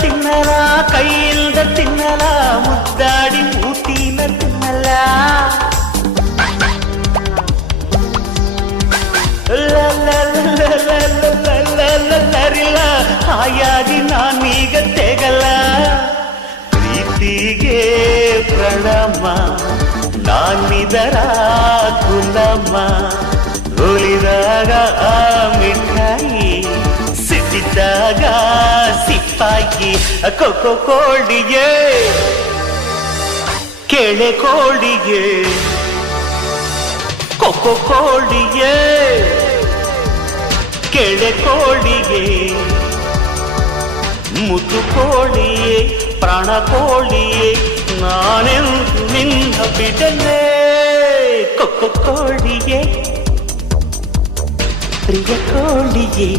ತಿನ್ನಲ ಕೈಯಿಲ್ದ ತಿನ್ನಲ ಮುದ್ದಾಡಿ ಮೂತಿನ ತಿನ್ನಲ ಲರಿಲ್ಲ ಹಾಯಾಗಿ ನಾನೀಗ ತೆಗಲ್ಲ ಪ್ರೀತಿಗೆ ಪ್ರಣಮ ನಾನಿದರ ಕುಲಮ್ಮ ಉಳಿದಾಗ ಆ ಮಿಠಾಯಿ ಸಿಟ್ಟಿದ್ದಾಗ ಸಿಪ್ಪಾಗಿ ಕೊಕ್ಕೋ ಕೋಳಿಗೆ ಕೆಳೆ ಕೋಳಿಗೆ ಕೊಕ್ಕೋ ಕೋಳಿಗೆ ಕೆಳೆ ಕೋಳಿಗೆ ಮುತ್ತು ಕೋಳಿಯೇ ಪ್ರಾಣ ಕೋಳಿಯೇ ನಾನೆಂದು ನಿನ್ನ ಬಿಡಲೇ ಕೊಕ್ಕೋ ಕೋಳಿಯೇ ಪ್ರಿಯ ಕೋಳಿಯೇ